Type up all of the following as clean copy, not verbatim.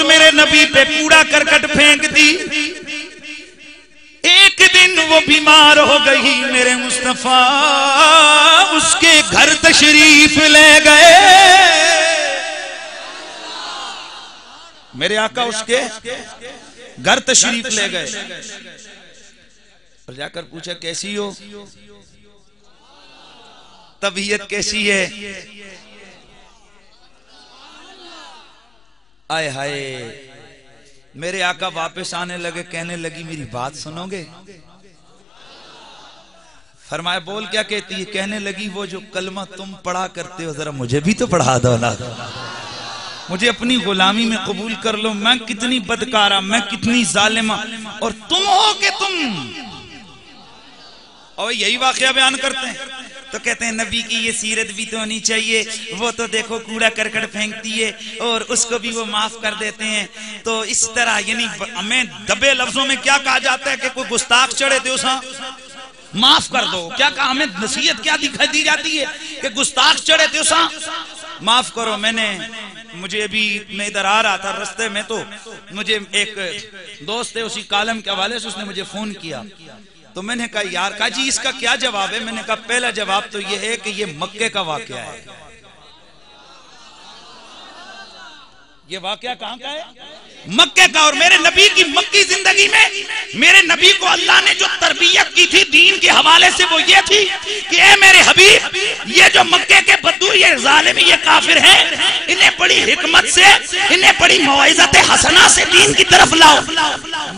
روز میرے نبی پہ کوڑا کرکٹ پھینک دی. ایک دن وہ بیمار ہو گئی, میرے مصطفیٰ اس کے گھر تشریف لے گئے. میرے آقا اس کے گھر تشریف لے گئے اور جا کر پوچھا کیسی ہو, طبیعت کیسی ہے؟ آئے ہائے. میرے آقا واپس آنے لگے, کہنے لگی میری بات سنو گے؟ فرمایا بول کیا کہتی ہے؟ کہنے لگی وہ جو کلمہ تم پڑھا کرتے ہو ذرا مجھے بھی تو پڑھا دو نا, مجھے اپنی غلامی میں قبول کر لو. میں کتنی بدکارہ, میں کتنی ظالمہ, اور تم ہو کہ تم. اور یہی واقعہ بیان کرتے ہیں تو کہتے ہیں نبی کی یہ سیرت بھی تو ہونی چاہیے. وہ تو دیکھو کوڑا کرکٹ پھینکتی ہے اور اس کو بھی وہ معاف کر دیتے ہیں. تو اس طرح یعنی ہمیں دبے لفظوں میں کیا کہا جاتا ہے کہ کوئی گستاخ چڑھے تو اسا معاف کر دو. کیا کہا ہمیں نصیحت کیا دکھائی دی جاتی ہے کہ گستاخ چڑھے تو اسا معاف کرو. مجھے ابھی میں ادھر آ رہا تھا رستے میں, تو مجھے ایک دوست ہے اسی کالم کے حوالے سے, اس نے مجھے فون کیا. تو میں نے کہا یار, کہا جی اس کا کیا جواب ہے؟ میں نے کہا پہلا جواب تو یہ ہے کہ یہ مکے کا واقعہ ہے. یہ واقعہ کہاں کا ہے؟ مکے کا. اور میرے نبی کی مکی زندگی میں میرے نبی کو اللہ نے جو تربیت کی تھی دین کے حوالے سے وہ یہ تھی کہ اے میرے حبیب, یہ جو مکے کے بدو, یہ ظالم, یہ کافر ہیں, انہیں بڑی حکمت سے, انہیں بڑی موعظت حسنہ سے دین کی طرف لاؤ.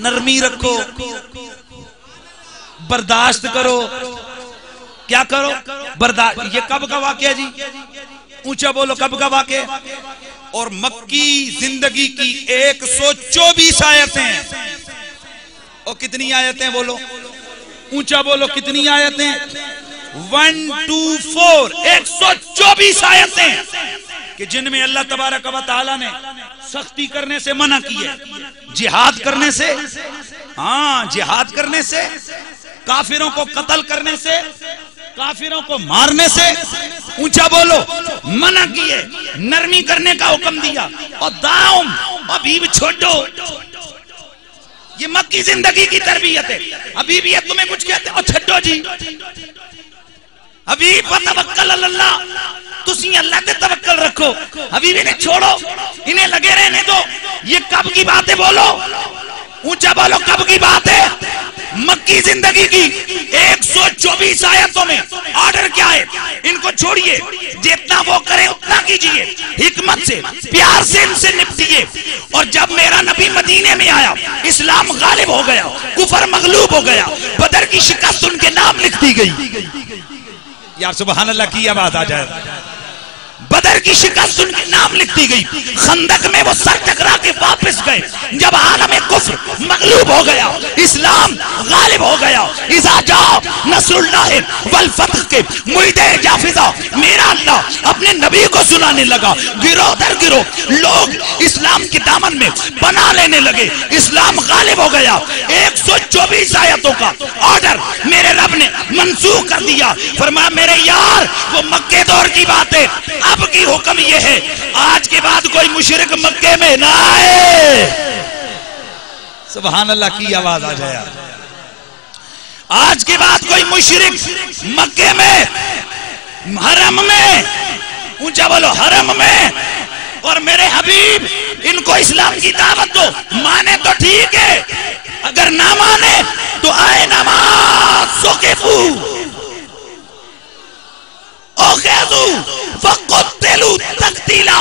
نرمی رکھو, برداشت کرو. کیا کرو؟ برداشت. یہ کب کا واقعہ جی؟ اونچا بولو, کب کا واقعہ؟ اور مکی زندگی کی 124 آیتیں. اور کتنی آیتیں بولو, اونچا بولو, کتنی آیتیں؟ 1 2 4 124 آیتیں کہ جن میں اللہ تبارک و تعالی نے سختی کرنے سے منع کی ہے, جہاد کرنے سے, ہاں جہاد کرنے سے, کافروں کو قتل کرنے سے, کافروں کو مارنے سے, اونچا بولو, منع کیے, نرمی کرنے کا حکم دیا. اور داؤم ابھی بھی چھوٹو. یہ مکی زندگی کی تربیت ہے. ابھی بھی تمہیں کچھ کہتے ہیں اور چھٹو جی, ابھی فتوکل اللہ, تسی اللہ تے توکل رکھو. ابھی بھی نہیں چھوڑو, انہیں لگے رہنے دو. یہ کب کی بات ہے بولو, اونچا بولو, کب کی بات ہے؟ مکی زندگی کی 124 آیتوں میں آرڈر کیا ہے؟ ان کو چھوڑیے, جتنا وہ کریں اتنا کیجئے, حکمت سے, پیار سے ان سے نپٹیے. اور جب میرا نبی مدینے میں آیا, اسلام غالب ہو گیا, کفر مغلوب ہو گیا, بدر کی شکست ان کے نام لکھ دی گئی. یار سبحان اللہ کی آواز آ جائے. بدر کی شکست ان کے نام لکھ دی گئی. خندق میں وہ سر ٹکرا کے واپس گئے. جب عالم کفر مغلوب ہو گیا, اسلام غالب ہو گیا, اذا جاء نصر اللہ والفتح کے معاہدے جافزہ میرا اللہ اپنے نبی کو سنانے لگا. گروہ در گروہ لوگ اسلام کے دامن میں پناہ لینے لگے. اسلام غالب ہو گیا. 124 آیتوں کا آرڈر میرے رب نے منسوخ کر دیا. فرمایا میرے یار, وہ مکے دور کی بات ہے. اب کی حکم یہ ہے, آج کے بعد کوئی مشرک مکے میں نہ آئے. سبحان اللہ کی آواز آ جائے. آج کے بعد کوئی مشرک مکے میں, حرم میں, اونچا بولو, حرم میں. اور میرے حبیب ان کو اسلام کی دعوت دو. مانے تو ٹھیک ہے, اگر نہ مانے تو آئے نماز سقفو اوخیدو فقتلو تقتیلا.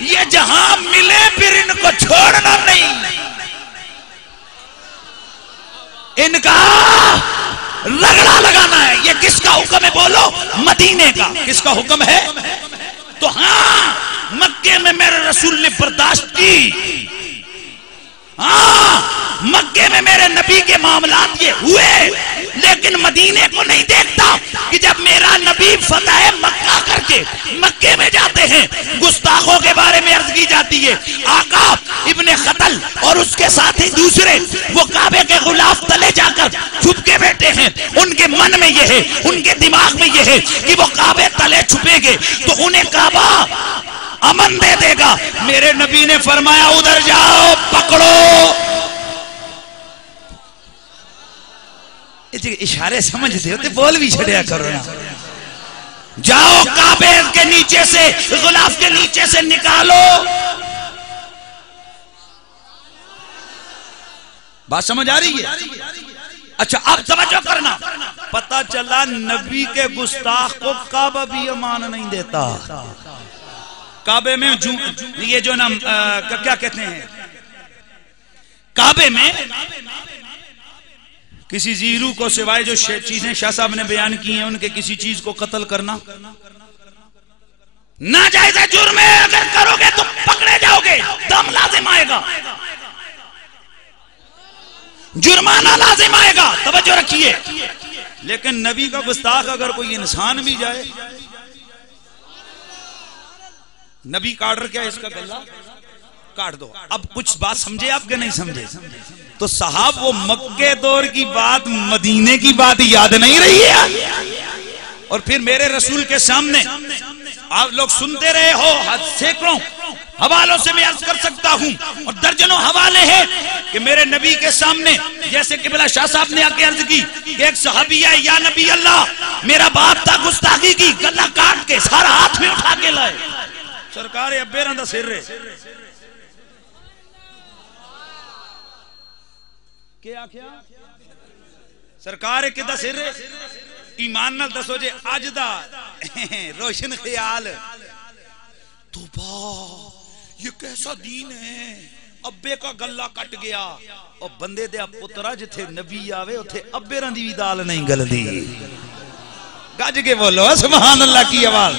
یہ جہاں ملے پھر ان کو چھوڑنا نہیں. ان کا رگڑا لگانا ہے. یہ کس کا حکم ہے بولو؟ مدینے کا. کس کا حکم ہے؟ تو ہاں مکے میں میرے رسول نے برداشت کی, ہاں مکے میں میرے نبی کے معاملات یہ ہوئے, لیکن مدینے کو نہیں دیکھتا کہ جب میرا نبی فتح مکہ کر کے مکے میں جاتے ہیں, گستاخوں کے بارے میں عرض کی جاتی ہے. آقا ابن قتل اور اس کے ساتھی دوسرے وہ کعبے کے غلاف تلے جا کر چھپ کے بیٹھے ہیں. ان کے من میں یہ ہے, ان کے دماغ میں یہ ہے کہ وہ کعبے تلے چھپیں گے تو انہیں کعبہ امن دے دے گا. میرے نبی نے فرمایا ادھر جاؤ, پکڑو. اشارے سمجھتے ہو تو بول بھی چھڑیا کرو نا. جاؤ کعبے کے نیچے سے غلاف کے نیچے سے نکالو. بات سمجھ آ رہی ہے؟ اچھا اب توجہ کرنا. پتہ چلا نبی کے گستاخ کو کعبہ بھی امان نہیں دیتا. کعبے میں یہ جو نا کیا کہتے ہیں، کعبے میں کسی زیرو کو سوائے جو چیزیں شاہ صاحب نے بیان کی ہیں ان کے کسی چیز کو قتل کرنا ناجائز جرم ہے. اگر کرو گے تو پکڑے جاؤ گے، دم لازم آئے گا، جرمانہ لازم آئے گا. توجہ رکھیے. لیکن نبی کا گستاخ اگر کوئی انسان بھی جائے، نبی کا آرڈر کیا ہے؟ اس کا گلہ کاٹ دو. اب کچھ بات سمجھے آپ کے نہیں سمجھے؟ تو صاحب وہ مکے دور کی بات مدینے کی بات یاد نہیں رہی ہے. اور پھر میرے رسول کے سامنے آپ لوگ سنتے رہے ہو، سینکڑوں حوالوں سے میں عرض کر سکتا ہوں اور درجنوں حوالے ہیں کہ میرے نبی کے سامنے جیسے قبلہ شاہ صاحب نے آ کے عرض کی کہ ایک صحابی ہے، یا نبی اللہ میرا باپ تھا گستاخی کی، گلہ کاٹ کے سارا ہاتھ میں اٹھا کے لائے. سرکار ابے رہا سر رہے کیا کیا سرکار کے دا سر ایمان نال دسو جے اج دا روشن خیال تو با یہ کیسا دین ہے، ابے کا گلہ کٹ گیا. اور بندے دے پترا جتھے نبی آوے اتھے ابے رہن دی بھی دال نہیں گل دی. گج کے بولو سبحان اللہ کی آواز.